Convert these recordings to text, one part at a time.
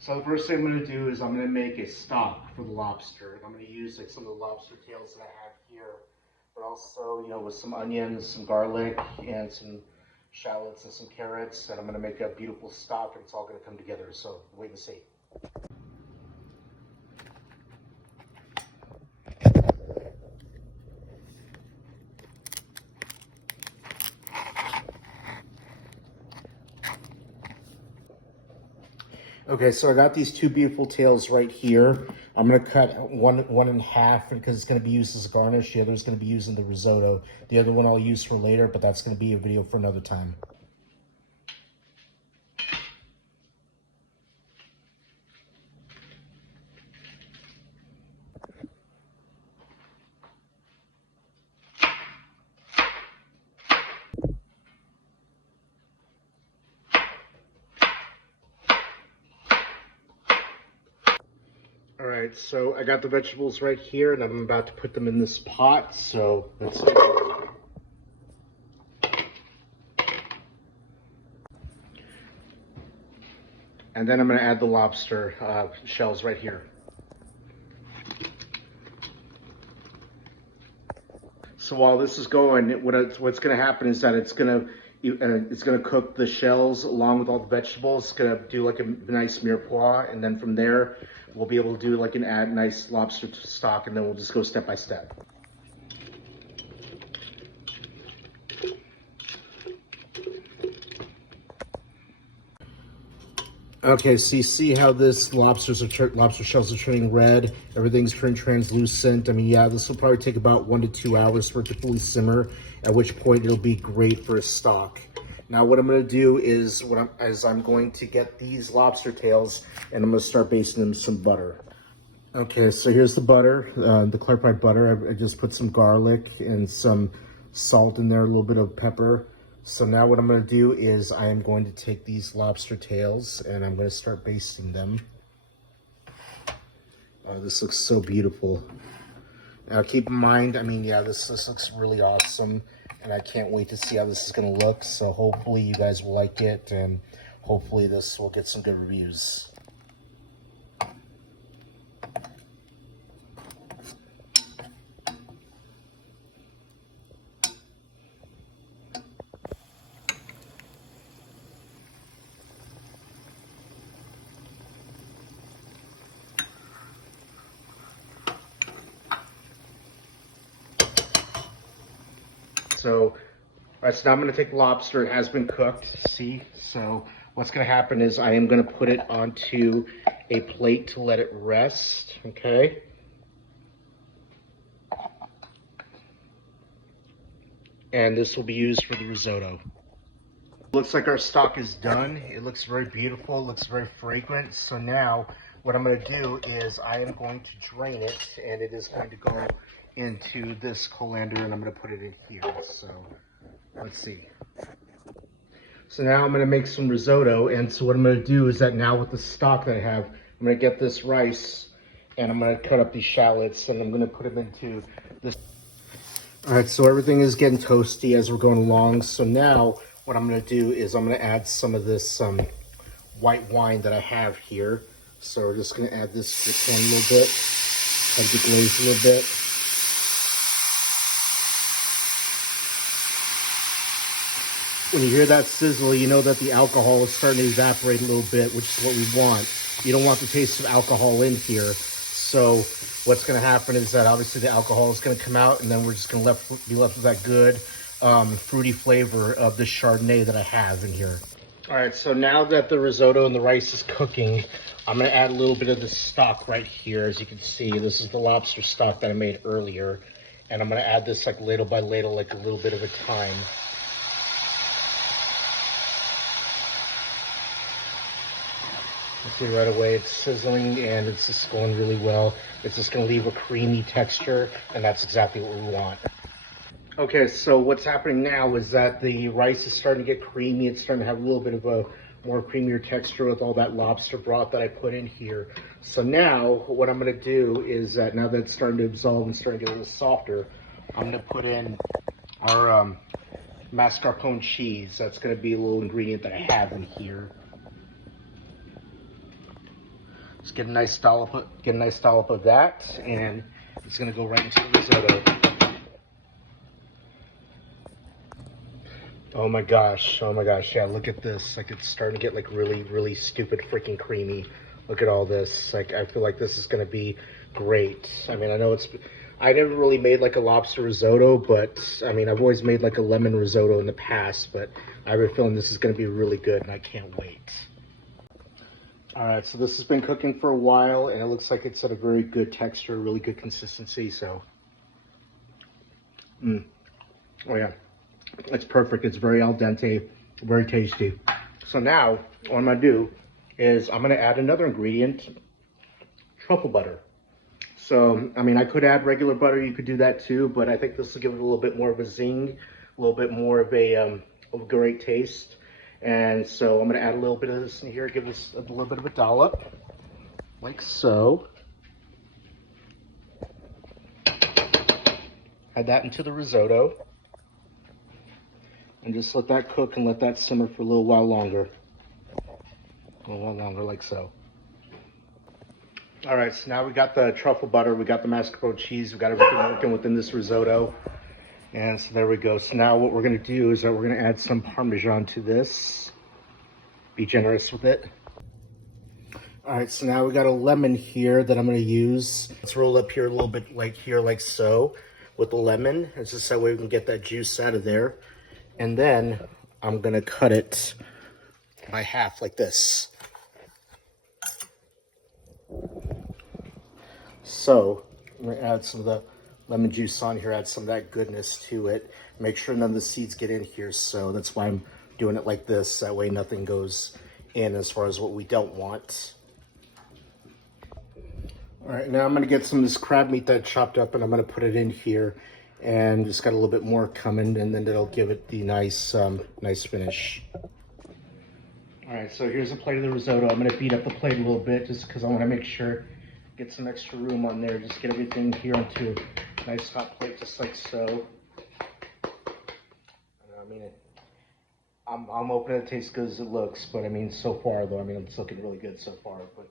So the first thing I'm going to do is I'm going to make a stock for the lobster. And I'm going to use like some of the lobster tails that I have here, but also, with some onions, some garlic, and some shallots and some carrots. And I'm going to make a beautiful stock, and it's all going to come together. So wait and see. Okay, so I got these two beautiful tails right here. I'm gonna cut one in half because it's gonna be used as a garnish. The other is gonna be used in the risotto. The other one I'll use for later, but that's gonna be a video for another time. All right, so I got the vegetables right here, and I'm about to put them in this pot. So let's do it. And then I'm going to add the lobster shells right here. So while this is going, what's going to happen is that it's going to cook the shells along with all the vegetables. It's going to do like a nice mirepoix, and then from there we'll be able to do like add nice lobster stock, and then we'll just go step by step. Okay, so you see how this lobster shells are turning red. Everything's turned translucent. I mean, yeah, this will probably take about 1 to 2 hours for it to fully simmer, at which point it'll be great for a stock. Now, what I'm going to do is I'm going to get these lobster tails, and I'm going to start basting them some butter. Okay, so here's the butter, the clarified butter. I just put some garlic and some salt in there, a little bit of pepper. So now what I'm going to do is I am going to take these lobster tails and I'm going to start basting them. Oh, this looks so beautiful. Now keep in mind, I mean, yeah, this looks really awesome, and I can't wait to see how this is going to look. So hopefully you guys will like it, and hopefully this will get some good reviews. So, all right, so now I'm going to take the lobster. It has been cooked, see? So what's going to happen is I am going to put it onto a plate to let it rest, okay? And this will be used for the risotto. Looks like our stock is done. It looks very beautiful, it looks very fragrant. So now what I'm going to do is I am going to drain it, and it is going to go into this colander, and I'm going to put it in here. So let's see. So now I'm going to make some risotto, and so what I'm going to do is that now with the stock that I have, I'm going to get this rice, and I'm going to cut up these shallots, and I'm going to put them into this. All right, so everything is getting toasty as we're going along. So now what I'm going to do is I'm going to add some of this white wine that I have here. So we're just going to add this to the pan a little bit, and deglaze a little bit. When you hear that sizzle, you know that the alcohol is starting to evaporate a little bit, which is what we want. You don't want the taste of alcohol in here. So what's going to happen is that obviously the alcohol is going to come out, and then we're just going to be left with that good fruity flavor of the Chardonnay that I have in here. All right, so now that the risotto and the rice is cooking, I'm going to add a little bit of the stock right here. As you can see, this is the lobster stock that I made earlier. And I'm going to add this like ladle by ladle, like a little bit at a time. See right away it's sizzling, and it's just going really well. It's just going to leave a creamy texture, and that's exactly what we want. Okay, so what's happening now is that the rice is starting to get creamy. It's starting to have a little bit of a more creamier texture with all that lobster broth that I put in here. So now what I'm going to do is that now that it's starting to absorb and starting to get a little softer, I'm going to put in our mascarpone cheese. That's going to be a little ingredient that I have in here. Just get a nice dollop of that, and it's gonna go right into the risotto. Oh my gosh, yeah, look at this. Like, it's starting to get like really, really stupid freaking creamy. Look at all this. Like, I feel like this is gonna be great. I mean, I never really made like a lobster risotto, but I mean, I've always made like a lemon risotto in the past, but I have a feeling this is gonna be really good, and I can't wait. All right, so this has been cooking for a while, and it looks like it's at a very good texture, really good consistency, so. Oh yeah, it's perfect. It's very al dente, very tasty. So now, what I'm gonna do is I'm gonna add another ingredient, truffle butter. So, I mean, I could add regular butter, you could do that too, but I think this will give it a little bit more of a zing, a little bit more of a great taste. And so I'm gonna add a little bit of this in here, give this a little bit of a dollop, like so. Add that into the risotto. And just let that cook and let that simmer for a little while longer. A little while longer, like so. All right, so now we got the truffle butter, we got the mascarpone cheese, we got everything working within this risotto. And so there we go. So now what we're gonna do is that we're gonna add some Parmesan to this. Be generous with it. All right, so now we got a lemon here that I'm gonna use. Let's roll up here a little bit like here, like so, with the lemon. It's just that way we can get that juice out of there. And then I'm gonna cut it by half like this. So I'm gonna add some of the lemon juice on here, add some of that goodness to it. Make sure none of the seeds get in here, so that's why I'm doing it like this. That way nothing goes in as far as what we don't want. All right, now I'm gonna get some of this crab meat that I chopped up and I'm gonna put it in here, and just got a little bit more coming, and then it'll give it the nice, nice finish. All right, so here's a plate of the risotto. I'm gonna beat up the plate a little bit just because I wanna make sure, get some extra room on there. Just get everything here onto a nice hot plate, just like so. I mean, I'm hoping it tastes good as it looks, but I mean, so far though, I mean, it's looking really good so far, but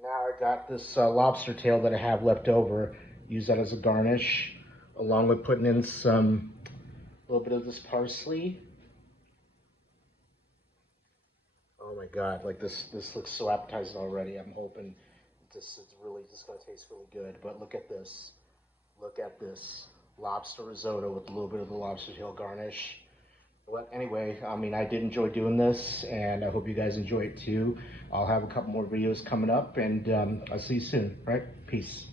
now I got this lobster tail that I have left over. Use that as a garnish, along with putting in some, a little bit of this parsley. Oh my God, like this looks so appetizing already. I'm hoping this is really just gonna taste really good. But look at this. Look at this. Lobster risotto with a little bit of the lobster tail garnish. But anyway, I mean, I did enjoy doing this, and I hope you guys enjoy it too. I'll have a couple more videos coming up, and I'll see you soon, right? Peace.